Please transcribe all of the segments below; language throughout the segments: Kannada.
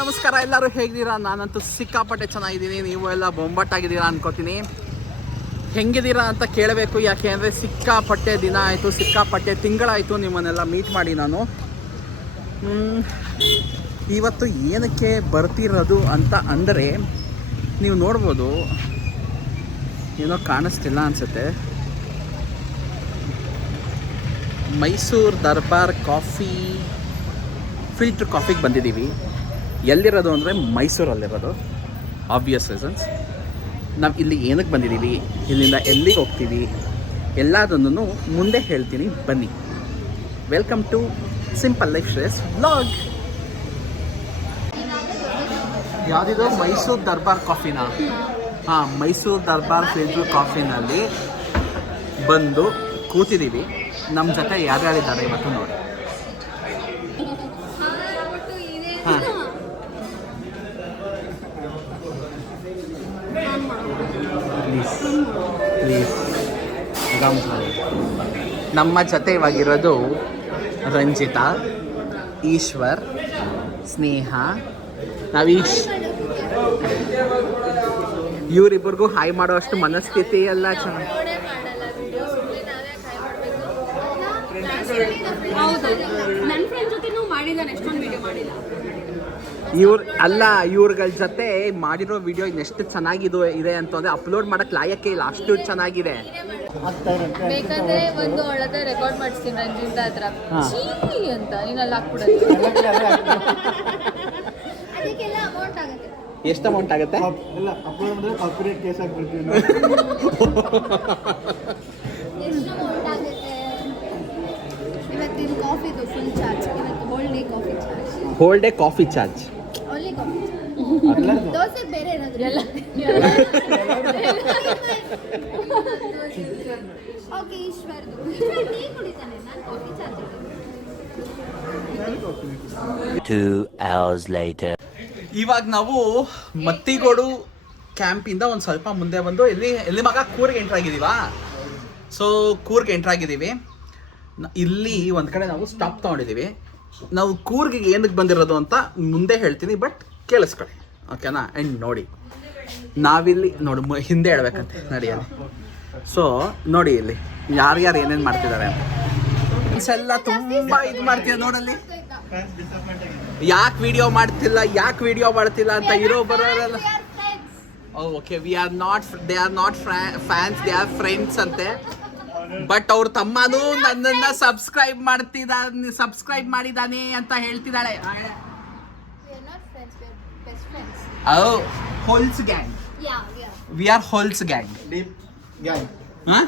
ನಮಸ್ಕಾರ, ಎಲ್ಲರೂ ಹೇಗಿದ್ದೀರಾ? ನಾನಂತೂ ಸಿಕ್ಕಾಪಟ್ಟೆ ಚೆನ್ನಾಗಿದ್ದೀನಿ. ನೀವು ಎಲ್ಲ ಬೊಂಬಟ್ಟಾಗಿದ್ದೀರಾ ಅನ್ಕೋತೀನಿ. ಹೆಂಗಿದ್ದೀರಾ ಅಂತ ಕೇಳಬೇಕು. ಯಾಕೆ ಅಂದರೆ ಸಿಕ್ಕಾಪಟ್ಟೆ ದಿನ ಆಯಿತು, ಸಿಕ್ಕಾಪಟ್ಟೆ ತಿಂಗಳಾಯಿತು ನಿಮ್ಮನ್ನೆಲ್ಲ ಮೀಟ್ ಮಾಡಿ ನಾನು. ಇವತ್ತು ಏನಕ್ಕೆ ಬರ್ತಿರೋದು ಅಂತ ಅಂದರೆ, ನೀವು ನೋಡ್ಬೋದು, ಏನೋ ಕಾಣಿಸ್ತಿಲ್ಲ ಅನಿಸುತ್ತೆ. ಮೈಸೂರು ದರ್ಬಾರ್ ಕಾಫಿ, ಫಿಲ್ಟ್ರ್ ಕಾಫಿಗೆ ಬಂದಿದ್ದೀವಿ. ಎಲ್ಲಿರೋದು ಅಂದರೆ ಮೈಸೂರಲ್ಲಿರೋದು ಆಬ್ವಿಯಸ್ ರೀಸನ್ಸ್ ನಾವು ಇಲ್ಲಿ ಏನಕ್ಕೆ ಬಂದಿದ್ದೀವಿ? ಇಲ್ಲಿಂದ ಎಲ್ಲಿಗೆ ಹೋಗ್ತೀವಿ? ಎಲ್ಲದನ್ನು ಮುಂದೆ ಹೇಳ್ತೀನಿ, ಬನ್ನಿ. Welcome to simple life stress vlog ಯಾವುದಿದು? Mysuru Darbar ಕಾಫಿನ ಹಾಂ, ಮೈಸೂರು ದರ್ಬಾರ್ ಫಿಲ್ಟರ್ ಕಾಫಿನಲ್ಲಿ ಬಂದು ಕೂತಿದ್ದೀವಿ. ನಮ್ಮ ಜೊತೆ ಯಾರ್ಯಾರಿದ್ದಾರೆ ಇವತ್ತು ನೋಡಿ. ಗಮ್ ನಮ್ಮ ಜೊತೆ ಇವಾಗಿರೋದು ರಂಜಿತಾ, ಈಶ್ವರ್, ಸ್ನೇಹ, ನವೀಶ್. ಇವರಿಬ್ಬರಿಗೂ ಹಾಯ್ ಮಾಡೋಷ್ಟು ಮನಸ್ಥಿತಿ ಎಲ್ಲ ಚೆನ್ನಾಗಿ ಮಾಡಿಲ್ಲ. ಇವ್ರ ಅಲ್ಲ ಇವ್ರಗಳ ಜೊತೆ ಮಾಡಿರೋ ವಿಡಿಯೋ ಇನ್ನೆಷ್ಟು ಚೆನ್ನಾಗಿದು ಇದೆ ಅಂತಂದ್ರೆ ಅಪ್ಲೋಡ್ ಮಾಡಕ್ ಲಾಯಕ್ಕೆ ಇಲ್ಲ ಅಷ್ಟು ಚೆನ್ನಾಗಿದೆ. ಬೇಕಾದ್ರೆ ಒಂದು ಒಳದ ರೆಕಾರ್ಡ್ ಮಾಡಿಸ್ತೀನಿ ರಂಜಿತ ಹತ್ರ. ಹಾ. ಛೀ ಅಂತ ನೀನು ಅಲ್ಲಿ ಹಾಕ್ಬಿಡೋದು. ಅದಕ್ಕೆಲ್ಲ ಅಮೌಂಟ್ ಆಗುತ್ತೆ. ಎಷ್ಟು ಅಮೌಂಟ್ ಆಗುತ್ತೆ? ಇಲ್ಲ ಅಪ್ಲೋಡ್ ಮಾಡಿದ್ರೆ ಕಾಪಿರೇಟ್ ಕೇಸ್ ಹಾಕ್ಬಿಡ್ತೀವಿ ಎಷ್ಟು ಅಮೌಂಟ್ ಆಗುತ್ತೆ? ಇವತ್ತಿನ ಕಾಫಿದು ಫುಲ್ ಚಾರ್ಜ್ ಇವತ್ತು whole day coffee charge whole day coffee charge dosa ಬೇರೆ ಏನಾದ್ರು ಓಕೆ ಈಶ್ವರ್ದು. ಈಶ್ವರ್ ಟೀ ಕುಡಿತಾನೆ ನಾನು coffee charge Two hours later. ಇವಾಗ ನಾವು ಮತ್ತಿಗೋಡು ಕ್ಯಾಂಪಿಂದ ಒಂದು ಸ್ವಲ್ಪ ಮುಂದೆ ಬಂದು ಎಲ್ಲಿ ಎಲ್ಲಿ ಮಗ ಕೂರ್ಗೆ ಎಂಟ್ರ್ ಆಗಿದ್ದೀವಾ? ಸೊ ಕೂರ್ಗೆ ಎಂಟ್ರ್ ಆಗಿದ್ದೀವಿ. ಇಲ್ಲಿ ಒಂದು ಕಡೆ ನಾವು ಸ್ಟಾಪ್ ತೊಗೊಂಡಿದ್ದೀವಿ. ನಾವು ಕೂರ್ಗೆ ಏನಕ್ಕೆ ಬಂದಿರೋದು ಅಂತ ಮುಂದೆ ಹೇಳ್ತೀನಿ ಬಟ್ ಕೇಳಿಸ್ಕೊಳ್ಳಿ. ಓಕೆನಾ ಆ್ಯಂಡ್ ನೋಡಿ. ನಾವಿಲ್ಲಿ ನೋಡಿ ಹಿಂದೆ ಹೇಳ್ಬೇಕಂತೆ ನಡೆಯಲ್ಲಿ ಸೊ ನೋಡಿ ಇಲ್ಲಿ, ಯಾರ್ಯಾರು ಏನೇನು ಮಾಡ್ತಿದ್ದಾರೆ ಎಲ್ಲ ತುಂಬ ಇದು ಮಾಡ್ತೀಯ ನೋಡಲ್ಲಿ. ಯಾಕೆ ವಿಡಿಯೋ ಮಾಡ್ತಿಲ್ಲ, ಯಾಕೆ ವಿಡಿಯೋ ಮಾಡ್ತಿಲ್ಲ ಅಂತ ಇರೋ ಬರೋರೆಲ್ಲ. Okay we are not they are not fans they are friends ಅಂತೆ. ಬಟ್ ಅವ್ರ ತಮ್ಮನೂ ನನ್ನನ್ನು ಸಬ್ಸ್ಕ್ರೈಬ್ ಮಾಡ್ತಿದ್ದಾನೆ ಸಬ್ಸ್ಕ್ರೈಬ್ ಮಾಡಿದಾನೆ ಅಂತ ಹೇಳ್ತಿದ್ದಾಳೆ. ಓ holes gang we are holes gang deep gang ಹಾ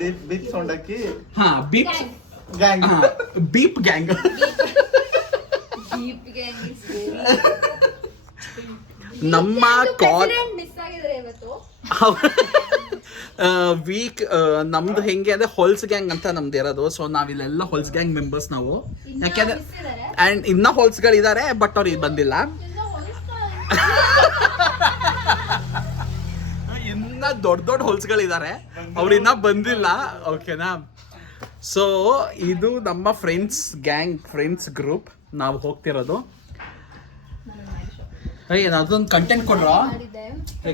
gang. ಡೀಪ್ ಸೌಂಡ್ ಹಾಕಿ. ಹಾ ಬೀಪ್ ಗ್ಯಾಂಗ್ ಬೀಪ್ ಗ್ಯಾಂಗ್ ನಮ್ಮ ಕಾಲ್ ಮಿಸ್ ಆಗಿದ್ರೆ ಇವತ್ತು ವೀಕ್ ನಮ್ದು ಹೆಂಗೆ ಅಂದ್ರೆ ಹೋಲ್ಸ್ ಗ್ಯಾಂಗ್ ಅಂತ ನಮ್ದು ಇರೋದು. ಸೊ ನಾವಿಲ್ಲೆಲ್ಲ ಹೋಲ್ಸ್ ಗ್ಯಾಂಗ್ ಮೆಂಬರ್ಸ್ ನಾವು. ಯಾಕೆಂದ್ರೆ ಅಂಡ್ ಇನ್ನ ಹೋಲ್ಸ್ಗಳಿದ್ದಾರೆ ಬಟ್ ಅವ್ರು ಇಲ್ಲಿ ಬಂದಿಲ್ಲ. ಇನ್ನ ದೊಡ್ಡ ದೊಡ್ಡ ಹೊಲ್ಸ್ಗಳಿದ್ದಾರೆ ಅವ್ರು ಇನ್ನ ಬಂದಿಲ್ಲ ಓಕೆನಾ ಸೊ ಇದು ನಮ್ಮ ಫ್ರೆಂಡ್ಸ್ ಗ್ಯಾಂಗ್ ಫ್ರೆಂಡ್ಸ್ ಗ್ರೂಪ್ ನಾವು ಹೋಗ್ತಿರೋದು. ಏ ಅದೊಂದು ಕಂಟೆಂಟ್ ಕೊಡ್ರೋ?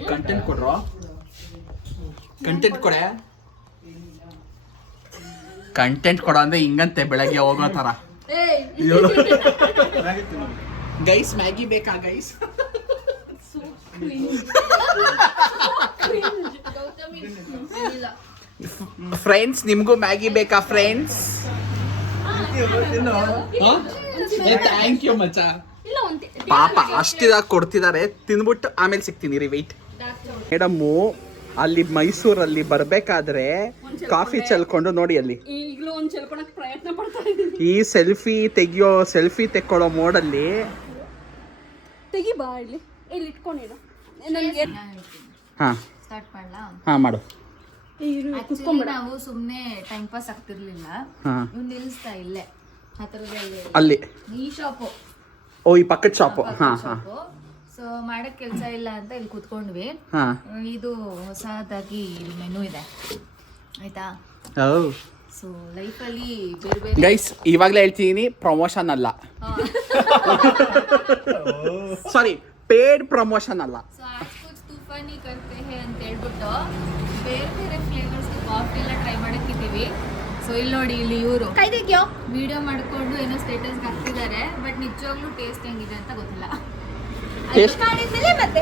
ಕಂಟೆಂಟ್ ಕೊಡ್ರೋ? ಕಂಟೆಂಟ್ ಕೊಡೆ? ಕಂಟೆಂಟ್ ಕೊಡ ಅಂದ್ರೆ ಹಿಂಗಂತೆ ಬೆಳಗ್ಗೆ ಹೋಗೋ ತರ ಗೈಸ್ ಮ್ಯಾಗಿ ಬೇಕಾ ಗೈಸ್ ಫ್ರೆಂಡ್ಸ್ ನಿಮಗೂ ಮ್ಯಾಗಿ ಬೇಕಾ ಫ್ರೆಂಡ್ಸ್ ಥ್ಯಾಂಕ್ ಯು ಮಚ್ಚ ಇಲ್ಲ ಒಂದು ಪಾಪ ಅಷ್ಟಿದಾಗ ಕೊಡ್ತಿದ್ದಾರೆ ತಿಂದ್ಬಿಟ್ಟು ಆಮೇಲೆ ಸಿಗ್ತೀನಿ ರೀ ವೆಯ್ಟ್ ಮೇಡಮ್ಮು ಅಲ್ಲಿ ಮೈಸೂರಲ್ಲಿ ಬರಬೇಕಾದ್ರೆ ಕಾಫಿ ಚೆಲ್ಕೊಂಡು ನೋಡಿ ಅಲ್ಲಿ. ಈಗಲೂ ಒಂದು ಚೆಲ್ಕೊಳಕ್ ಪ್ರಯತ್ನ ಪಡ್ತಾ ಈ ಸೆಲ್ಫಿ ತೆಗಿಯೋ ಸೆಲ್ಫಿ ತೆಕ್ಕೊಳ್ಳೋ ಮೋಡಲ್ಲಿ ತೆಗಿ ಬಾ ಇಲ್ಲಿ. ಇಲ್ಲಿ ಇಟ್ಕೊಂಡಿರು. ಹಾ. ಸ್ಟಾರ್ಟ್ ಮಾಡ್ಲಾ? ಹಾ ಮಾಡು. ಆಕ್ಚುಲಿ ನಾವು ಸುಮ್ನೆ ಟೈಮ್ ಪಾಸ್ ಆಗ್ತಿರ್ಲಿಲ್ಲ. ಹಾ. ಇವ್ ನಿಲ್ಲಿಸ್ತಾ ಇಲ್ಲೇ. ಹತ್ರದಲ್ಲಿ ಅಲ್ಲಿ. ಈ ಶಾಪು ಓ ಈ ಪಕ್ಕದ ಶಾಪು ಹಾ ಹಾ. ಸೊ ಮಾಡಕ್ ಕೆಲಸ ಇಲ್ಲ ಅಂತ ಇಲ್ಲಿ ಕುತ್ಕೊಂಡ್ವಿ. ಹಾ. ಇದು ಹೊಸದಾಗಿ ಮೆನು ಇದೆ. ಆಯ್ತಾ? ಹೌದು ಸೊ ಲೈಫಲ್ಲಿ ಬೇರೆ ಬೇರೆ ಗೈಸ್ ಇವಾಗಲೇ ಹೇಳ್ತೀನಿ ಪ್ರಮೋಷನ್ ಅಲ್ಲ. ಸಾರಿ ಪೇಡ್ ಪ್ರಮೋಷನ್ ಅಲ್ಲ. ಸೊ ಆಜ್ ಕುಚ್ ತೂಫಾನಿ ಕರ್ತೆ ಹೇ ಅಂತ ಹೇಳ್ಬಿಟ್ಟು ಬೇರೆ ಬೇರೆ ಫ್ಲೇವರ್ಸ್ ಕಾಫಿ ಎಲ್ಲ ಟ್ರೈ ಮಾಡಕ್ಕಿದ್ದೀವಿ ಸೊ ಇಲ್ಲಿ ನೋಡಿ ಇಲ್ಲಿ ಇವರು ಕೈ ವಿಡಿಯೋ ಮಾಡ್ಕೊಂಡು ಏನೋ ಸ್ಟೇಟಸ್ ಹಾಕ್ತಿದ್ದಾರೆ ಬಟ್ ನಿಜವಾಗ್ಲೂ ಟೇಸ್ಟ್ ಹೆಂಗಿದೆ ಅಂತ ಗೊತ್ತಿಲ್ಲ. ಟೇಸ್ಟ್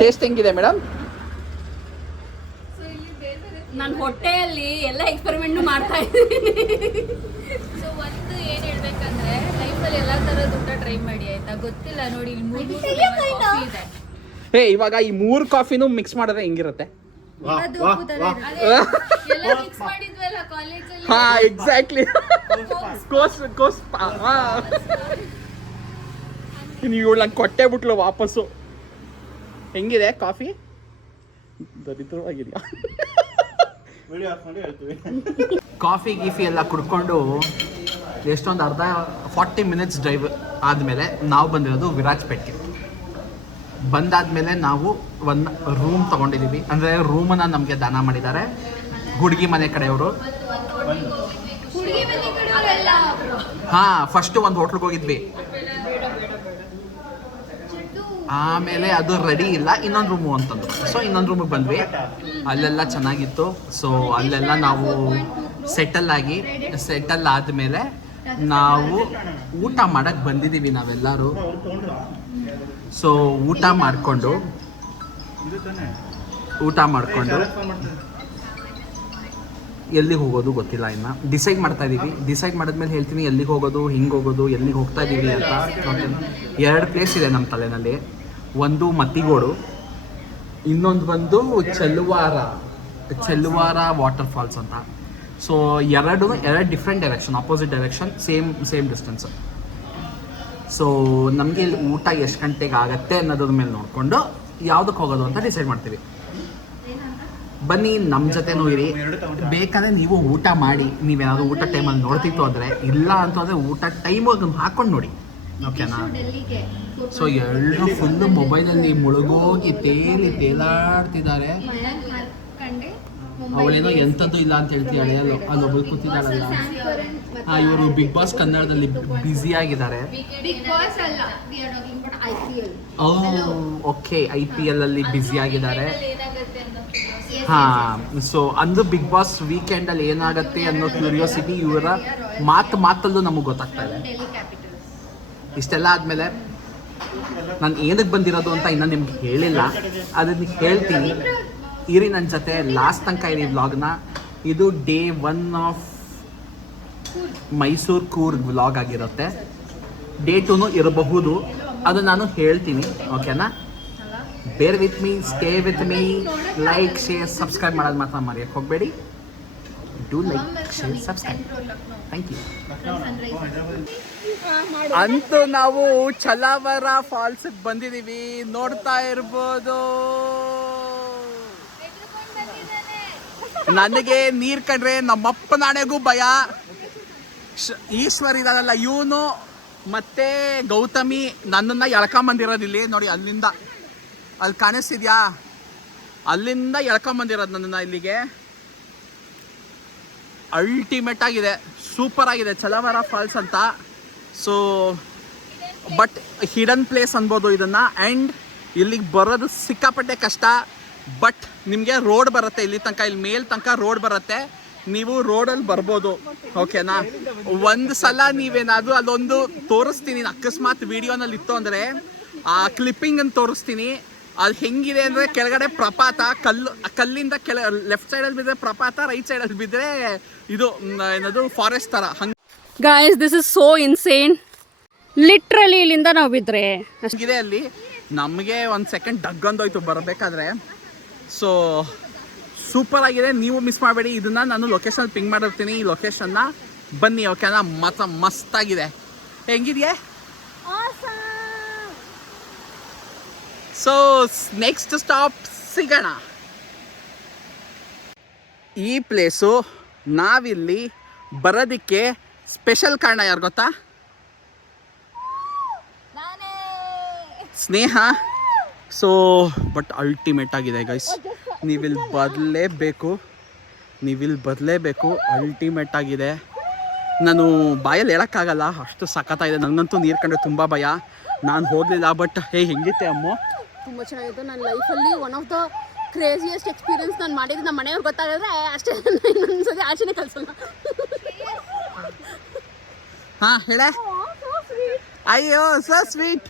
ಟೇಸ್ಟ್ ಹೆಂಗಿದೆ ಮೇಡಮ್ ಸೊ ಇಲ್ಲಿ ಬೇರೆ ಬೇರೆ ನಾನು ಹೊಟ್ಟೆಯಲ್ಲಿ ಎಲ್ಲ ಎಕ್ಸ್ಪೆರಿಮೆಂಟ್ ಮಾಡ್ತಾ ಇದ್ದೀನಿ. ಸೊ ಒಂದು ಏನ್ ಹೇಳ್ಬೇಕಂದ್ರೆ ಲೈಫಲ್ಲಿ ಎಲ್ಲಾ ಊಟ ಟ್ರೈ ಮಾಡಿ ಆಯ್ತಾ? ಗೊತ್ತಿಲ್ಲ ನೋಡಿ ಇಲ್ಲಿ ಮೂರು ಕಾಫಿ ಇದೆ. ಏ ಇವಾಗ ಈ ಮೂರು ಕಾಫಿನೂ ಮಿಕ್ಸ್ ಮಾಡಿದ್ರೆ ಹೆಂಗಿರುತ್ತೆ? ಅದು ಕೂದಲು ಎಲ್ಲ ಮಿಕ್ಸ್ ಮಾಡಿದ್ವಲ್ಲ ಕಾಲೇಜಲ್ಲಿ ಹಾ ಎಕ್ಸಾಕ್ಟ್ಲಿ ಕೋಸ್ ಕೋಸ್ ನೀವು ಇವಳು ನಂಗೆ ಕೊಟ್ಟೆ ಬಿಟ್ಲು ವಾಪಸ್ಸು. ಹೆಂಗಿದೆ ಕಾಫಿ ದರಿದ್ರವಾಗಿದೆಯಾ? ವಿಡಿಯೋ ಹೇಳ್ತೀವಿ. ಕಾಫಿ ಗೀಫಿ ಎಲ್ಲ ಕುಡ್ಕೊಂಡು ಎಷ್ಟೊಂದು ಅರ್ಧ ಫಾರ್ಟಿ ಮಿನಿಟ್ಸ್ ಡ್ರೈವ್ ಆದಮೇಲೆ ನಾವು ಬಂದಿರೋದು ವಿರಾಜ್ಪೇಟ್ಗೆ. ಬಂದಾದ್ಮೇಲೆ ನಾವು ಒಂದು ರೂಮ್ ತಗೊಂಡಿದ್ದೀವಿ ಅಂದರೆ ರೂಮನ್ನು ನಮಗೆ ದಾನ ಮಾಡಿದ್ದಾರೆ. ಹುಡುಗಿ ಮನೆ ಕಡೆಯವರು. ಹಾಂ ಫಸ್ಟು ಒಂದು ಹೋಟ್ಲಿಗೆ ಹೋಗಿದ್ವಿ. ಆಮೇಲೆ ಅದು ರೆಡಿ ಇಲ್ಲ ಇನ್ನೊಂದು ರೂಮು ಅಂತಂದ್ರು. ಸೊ ಇನ್ನೊಂದು ರೂಮಿಗೆ ಬಂದ್ವಿ. ಅಲ್ಲೆಲ್ಲ ಚೆನ್ನಾಗಿತ್ತು. ಸೊ ಅಲ್ಲೆಲ್ಲ ನಾವು ಸೆಟಲ್ ಆಗಿ ಸೆಟಲ್ ಆದಮೇಲೆ ನಾವು ಊಟ ಮಾಡಕ್ಕೆ ಬಂದಿದ್ದೀವಿ ನಾವೆಲ್ಲರೂ. ಸೊ ಊಟ ಮಾಡಿಕೊಂಡು ಊಟ ಮಾಡಿಕೊಂಡು ಎಲ್ಲಿಗೆ ಹೋಗೋದು ಗೊತ್ತಿಲ್ಲ ಇನ್ನು. ಡಿಸೈಡ್ ಮಾಡ್ತಾ ಇದ್ದೀವಿ ಡಿಸೈಡ್ ಮಾಡಿದ್ಮೇಲೆ ಹೇಳ್ತೀನಿ, ಎಲ್ಲಿಗೆ ಹೋಗೋದು, ಹಿಂಗೆ ಹೋಗೋದು, ಎಲ್ಲಿಗೆ ಹೋಗ್ತಾ ಇದ್ದೀವಿ ಅಂತ ಎರಡು ಪ್ಲೇಸ್ ಇದೆ ನಮ್ಮ ತಲೆನಲ್ಲಿ. ಒಂದು ಮತ್ತಿಗೋಡು, ಇನ್ನೊಂದು ಬಂದು ಚೆಲ್ಲುವಾರ ಚೆಲ್ಲುವಾರ ವಾಟರ್ ಫಾಲ್ಸ್ ಅಂತ. ಸೊ ಎರಡು ಎರಡು different direction opposite direction same same distance so ನಮಗೆ ಇಲ್ಲಿ ಊಟ ಎಷ್ಟು ಗಂಟೆಗೆ ಆಗುತ್ತೆ ಅನ್ನೋದ್ರ ಮೇಲೆ ನೋಡಿಕೊಂಡು ಯಾವುದಕ್ಕೆ ಹೋಗೋದು ಅಂತ ಡಿಸೈಡ್ ಮಾಡ್ತೀವಿ. ಬನ್ನಿ ನಮ್ಮ ಜೊತೆನೂ ಇರಿ. ಬೇಕಾದ್ರೆ ನೀವು ಊಟ ಮಾಡಿ ನೀವೇನಾದ್ರು ಊಟ ಟೈಮಲ್ಲಿ ನೋಡ್ತಿತ್ತು ಅಂದರೆ, ಇಲ್ಲ ಅಂತಂದರೆ ಊಟ ಟೈಮ್ ಹಾಕೊಂಡು ನೋಡಿ. ಓಕೆನಾ ಸೊ ಎಲ್ಲರೂ ಫುಲ್ ಮೊಬೈಲಲ್ಲಿ ಮುಳುಗೋಗಿ ತೇಲಿ ತೇಲಾಡ್ತಿದ್ದಾರೆ. ಅವಳೇನೋ ಎಂಥದ್ದು ಇಲ್ಲ ಅಂತ ಹೇಳ್ತೀನಿ ಅಲ್ಲೋ ಅಲ್ಲೊಬ್ಬಳು ಕೂತಿದ್ದಾಳಲ್ಲ. ಹಾಂ ಇವರು ಬಿಗ್ ಬಾಸ್ ಕನ್ನಡದಲ್ಲಿ ಬ್ಯುಸಿ ಆಗಿದ್ದಾರೆ. ಓಕೆ ಐ ಪಿ ಎಲ್ ಅಲ್ಲಿ ಬ್ಯುಸಿ ಆಗಿದ್ದಾರೆ. ಹಾ ಸೊ ಅಂದು ಬಿಗ್ ಬಾಸ್ ವೀಕೆಂಡ್ ಅಲ್ಲಿ ಏನಾಗತ್ತೆ ಅನ್ನೋ ಕ್ಯೂರಿಯಾಸಿಟಿ ಇವರ ಮಾತು ಮಾತಲ್ಲೂ ನಮಗೆ ಗೊತ್ತಾಗ್ತಾ ಇದೆ. ಇಷ್ಟೆಲ್ಲ ಆದ್ಮೇಲೆ ನಾನು ಏನಕ್ಕೆ ಬಂದಿರೋದು ಅಂತ ಇನ್ನೂ ನಿಮ್ಗೆ ಹೇಳಿಲ್ಲ. ಅದನ್ನ ಹೇಳ್ತೀನಿ. ಇರಿ ನನ್ನ ಜೊತೆ ಲಾಸ್ಟ್ ತನಕ ಇರಿ ವ್ಲಾಗ್ನ ಇದು day one of Mysuru ಕೂರ್ vlog ಆಗಿರುತ್ತೆ. ಡೇ ಟೂನು ಇರಬಹುದು. ಅದು ನಾನು ಹೇಳ್ತೀನಿ ಓಕೆನಾ bear with me stay with me like share subscribe ಮಾಡೋದು ಮಾತ್ರ ಮರೆಯಕ್ಕೆ ಹೋಗಬೇಡಿ. Do like share subscribe thank you ಅಂತೂ ನಾವು ಚಲಾವರ ಫಾಲ್ಸ್ ಬಂದಿದ್ದೀವಿ. ನೋಡ್ತಾ ಇರ್ಬೋದು. ನನಗೆ ನೀರ್ ಕಂಡ್ರೆ ನಮ್ಮಪ್ಪ ನಾಣೆಗೂ ಭಯ. ಈಶ್ವರ್ ಇದಾನಲ್ಲ, ಇವನು ಮತ್ತೆ ಗೌತಮಿ ನನ್ನನ್ನ ಎಳ್ಕೊಂಬಂದಿರೋದು ಇಲ್ಲಿ ನೋಡಿ ಅಲ್ಲಿಂದ. ಅಲ್ಲಿ ಕಾಣಿಸ್ತಿದ್ಯಾ? ಅಲ್ಲಿಂದ ಎಳ್ಕೊಂಬಂದಿರೋದು ನನ್ನನ್ನ ಇಲ್ಲಿಗೆ. ಅಲ್ಟಿಮೇಟ್ ಆಗಿದೆ ಸೂಪರ್ ಆಗಿದೆ, ಚಲವರ ಫಾಲ್ಸ್ ಅಂತ. ಸೊ ಬಟ್ ಹಿಡನ್ ಪ್ಲೇಸ್ ಅನ್ಬೋದು ಇದನ್ನ. ಆ್ಯಂಡ್ ಇಲ್ಲಿಗೆ ಬರೋದು ಸಿಕ್ಕಾಪಟ್ಟೆ ಕಷ್ಟ ಬಟ್ ನಿಮಗೆ ರೋಡ್ ಬರುತ್ತೆ ಇಲ್ಲಿ ತನಕ ಇಲ್ಲಿ ಮೇಲ್ ತನಕ ರೋಡ್ ಬರುತ್ತೆ. ನೀವು ರೋಡಲ್ಲಿ ಬರ್ಬೋದು. ಓಕೆನಾ ಒಂದು ಸಲ ನೀವೇನಾದರೂ ಅಲ್ಲೊಂದು ತೋರಿಸ್ತೀನಿ. ಅಕಸ್ಮಾತ್ ವಿಡಿಯೋನಲ್ಲಿ ಇತ್ತು ಅಂದರೆ ಆ ಕ್ಲಿಪ್ಪಿಂಗ್ ಅನ್ನು ತೋರಿಸ್ತೀನಿ. ಅಲ್ಲಿ ಹೆಂಗಿದೆ ಅಂದರೆ ಕೆಳಗಡೆ ಪ್ರಪಾತ ಕಲ್ಲು ಕಲ್ಲಿಂದ ಕೆಳ ಲೆಫ್ಟ್ ಸೈಡಲ್ಲಿ ಬಿದ್ದರೆ ಪ್ರಪಾತ ರೈಟ್ ಸೈಡಲ್ಲಿ ಬಿದ್ದರೆ ಇದು ಏನಾದ್ರು ಏನದು ಫಾರೆಸ್ಟ್ ಥರ ಹಂಗೆ guys this is so insane literally ಇಲ್ಲಿಂದ ನಾವು ಬಿದ್ರೆ ಹಂಗಿದೆ ಅಲ್ಲಿ? ನಮಗೆ ಒಂದು ಸೆಕೆಂಡ್ ಡಗ್ಗಂದೋಯ್ತು ಬರಬೇಕಾದ್ರೆ. ಸೊ ಸೂಪರ್ ಆಗಿದೆ ನೀವು ಮಿಸ್ ಮಾಡಬೇಡಿ. ಇದನ್ನ ನಾನು ಲೊಕೇಶನ್ ಪಿಂಗ್ ಮಾಡಿರ್ತೀನಿ. ಈ ಲೊಕೇಶನ್ನ ಬನ್ನಿ ಓಕೆನಾ ಮತ ಮಸ್ತಾಗಿದೆ. ಹೆಂಗಿದೆಯಾ? ಸೊ ನೆಕ್ಸ್ಟ್ ಸ್ಟಾಪ್ ಸಿಗೋಣ. ಈ ಪ್ಲೇಸು ನಾವಿಲ್ಲಿ ಬರೋದಕ್ಕೆ ಸ್ಪೆಷಲ್ ಕಾರಣ ಯಾರು ಗೊತ್ತಾ? ಸ್ನೇಹ. ಸೊ ಬಟ್ ಅಲ್ಟಿಮೇಟ್ ಆಗಿದೆ ಗೈಸ್ ನೀವಿಲ್ಲಿ ಬರಲೇಬೇಕು. ನೀವಿಲ್ಲಿ ಬರಲೇಬೇಕು. ಅಲ್ಟಿಮೇಟ್ ಆಗಿದೆ. ನಾನು ಬಾಯಲ್ಲಿ ಹೇಳೋಕ್ಕಾಗಲ್ಲ. ಅಷ್ಟು ಸಖತ್ತಾಗಿದೆ. ನನಗಂತೂ ನೀರು ಕಂಡ್ರೆ ತುಂಬ ಭಯ. ನಾನು ಹೋಗಲಿಲ್ಲ ಬಟ್ ಹೇ ಹೆಂಗಿತ್ತೆ ಅಮ್ಮ? ತುಂಬ ಚೆನ್ನಾಗಿತ್ತು. ನನ್ನ ಲೈಫಲ್ಲಿ one of the craziest experience ನಾನು ಮಾಡಿದ್ದು ನಮ್ಮ ಮನೆಯವ್ರಿಗೆ ಗೊತ್ತಾಗಿದ್ರೆ ಅಷ್ಟೇ. ಇನ್ನೊಂದ್ಸತಿ ಆಚೆನೇ ಕಳಿಸಲ್ಲ. ಹಾಂ ಹೇಳ? ಅಯ್ಯೋ ಸೊ ಸ್ವೀಟ್